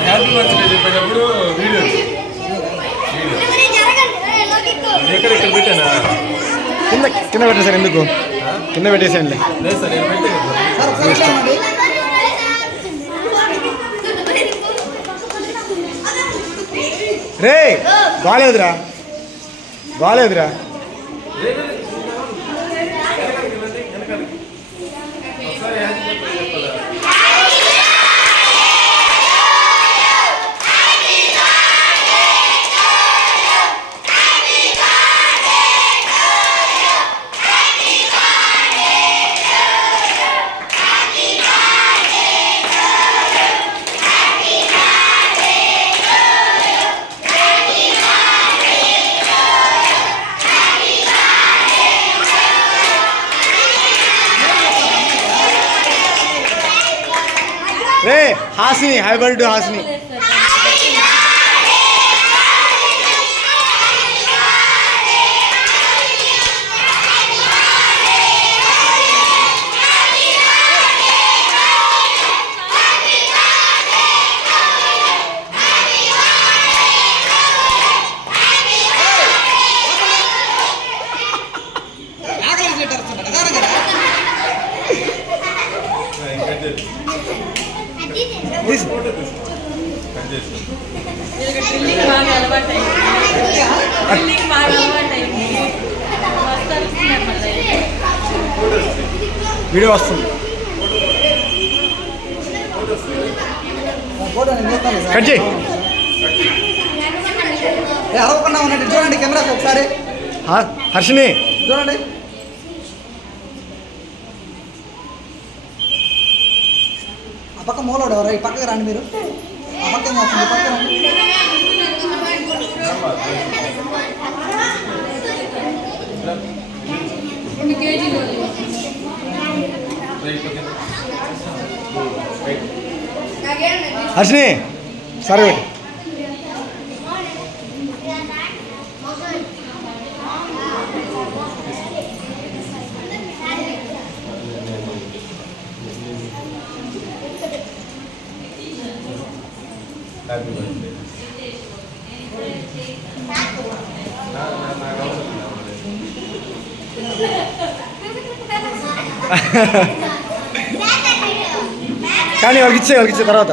happy birthday చెప్పేటప్పుడు video ఎక్కడ పెట్టానా కింద కింద పెట్టేసారు ఎందుకు కింద పెట్టేసేయండి లేదు సార్ నేను పెట్టాను రే బాగాలేదురా బాగాలేదురా రే Hasini happy birthday Hasini video వస్తుంది కట్ చేయి అరవకుండా ఉన్నట్టు చూడండి కెమెరా ఒకసారి హర్షిని చూడండి ఆ పక్క మూలవాడు ఎవరు ఈ పక్కకి రండి మీరు ఆ పక్క ఏం వస్తుంది పక్క రండి హర్షిని సరే పెట్టి హ్యాపీ బర్త్డే కానీ వాళ్ళకి ఇచ్చే తర్వాత